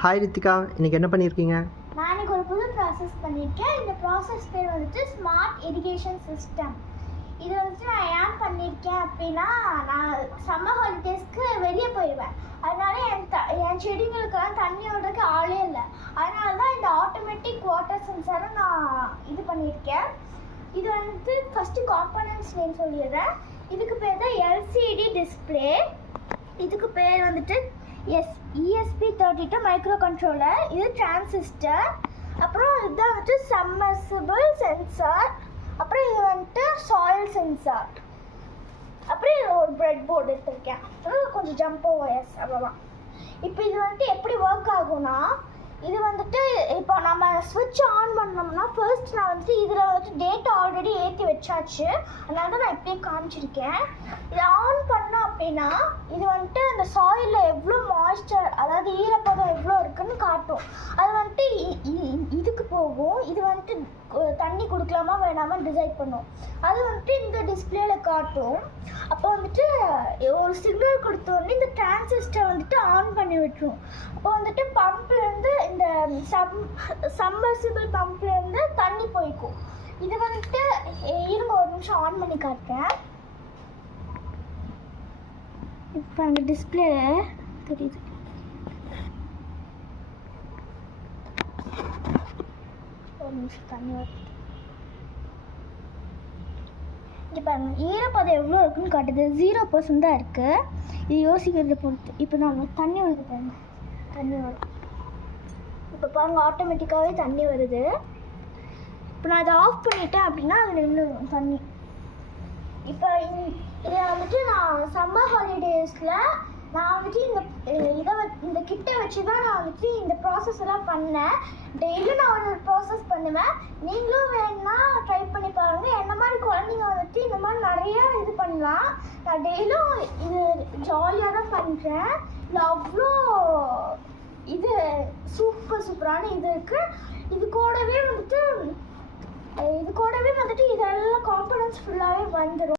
Hi Ritika, இன்றைக்கி என்ன பண்ணியிருக்கீங்க? நான் இன்றைக்கி ஒரு புது ப்ராசஸ் பண்ணியிருக்கேன். இந்த ப்ராசஸ் பேர் வந்துட்டு ஸ்மார்ட் இரிகேஷன் சிஸ்டம். இது வந்துட்டு நான் ஏன் பண்ணியிருக்கேன் அப்படின்னா, நான் சம்மர் ஹாலிடேஸ்க்கு வெளியே போயிடுவேன். அதனால என் செடிங்களுக்கெல்லாம் தண்ணி விடுறதுக்கு ஆளே இல்லை. அதனால தான் இந்த ஆட்டோமேட்டிக் வாட்டர் சென்சாரை நான் இது பண்ணியிருக்கேன். இது வந்துட்டு ஃபஸ்ட்டு காம்பனன்ட்ஸ் நேம் சொல்லிடுறேன். இதுக்கு பேர் தான் எல்சிடி டிஸ்பிளே. இதுக்கு பேர் வந்துட்டு ESP32 மைக்ரோ கண்ட்ரோலர். இது டிரான்சிஸ்டர். அப்புறம் இதுதான் வந்துட்டு சம்மர்சிபிள் சென்சார். அப்புறம் இது வந்துட்டு சாயில் சென்சார். அப்புறம் இது ஒரு பிரெட் போர்டு எடுத்திருக்கேன். அப்புறம் கொஞ்சம் ஜம்போ ஒயர்ஸ், அவ்வளோதான். இப்போ இது வந்துட்டு எப்படி ஒர்க் ஆகும்னா, இது வந்துட்டு இப்போ நம்ம ஸ்விட்ச் ஆன் பண்ணோம்னா ஃபர்ஸ்ட் நான் வந்துட்டு இதில் வந்துட்டு டேட்டா ஆல்ரெடி ஏற்றி வச்சாச்சு. அதனால தான் நான் இப்படியே காமிச்சிருக்கேன். இதை ஆன் பண்ணோம் அப்படின்னா இது வந்துட்டு அந்த சாயிலில் எவ்வளோ மாய்ஸ்சர், அதாவது ஈரப்பதம் எவ்வளோ இருக்குன்னு காட்டும். அது வந்துட்டு இதுக்கு போகும். இது வந்துட்டு தண்ணி கொடுக்கலாமா வேணாமா டிசைட் பண்ணும். அது வந்துட்டு இந்த டிஸ்பிளேல காட்டும். அப்போ வந்துட்டு ஒரு சிக்னல் கொடுத்தோடனே இந்த டிரான்சிஸ்டர் வந்துட்டு ஆன் பண்ணி விட்டுரும். அப்போ வந்துட்டு பம்ப்லேருந்து இந்த சம்மர்சிபிள் பம்ப்லேருந்து தண்ணி போய்க்கும். இது வந்துட்டு இருங்க ஒரு நிமிஷம் ஆன் பண்ணி காட்டுறேன். இப்போ அந்த டிஸ்பிளே தெரியுது. ஒரு நிமிஷம் தண்ணி வருது. இங்கே பாருங்கள், ஈரப்பதம் எவ்வளோ இருக்குன்னு காட்டுது. 0% தான் இருக்குது. இது யோசிக்கிறத பொறுத்து. இப்போ நம்ம தண்ணி வருது பாருங்க, தண்ணி வரும். இப்போ பாருங்கள், ஆட்டோமேட்டிக்காகவே தண்ணி வருது. இப்போ நான் அதை ஆஃப் பண்ணிட்டேன் அப்படின்னா அது நின்றுடும் தண்ணி. இப்போ இதை வந்துட்டு நான் சம்மர் ஹாலிடேஸில் நான் வந்துட்டு இந்த கிட்டை வச்சு தான் நான் வந்துட்டு இந்த ப்ராசஸ் எல்லாம் பண்ணேன். டெய்லியும் நான் ஒரு ப்ராசஸ் பண்ணுவேன். நீங்களும் வேணுன்னா ட்ரை பண்ணி பாருங்கள். என்ன மாதிரி குழந்தைங்க வந்துட்டு இந்த மாதிரி நிறையா இது பண்ணலாம். நான் டெய்லியும் இது ஜாலியாக தான் பண்ணுறேன். இல்லை அவ்வளோ இது சூப்பரான இது இருக்குது. இது கூடவே வந்துட்டு இதெல்லாம் காம்பனன்ட்ஸ் ஃபுல்லாகவே வந்துடும்.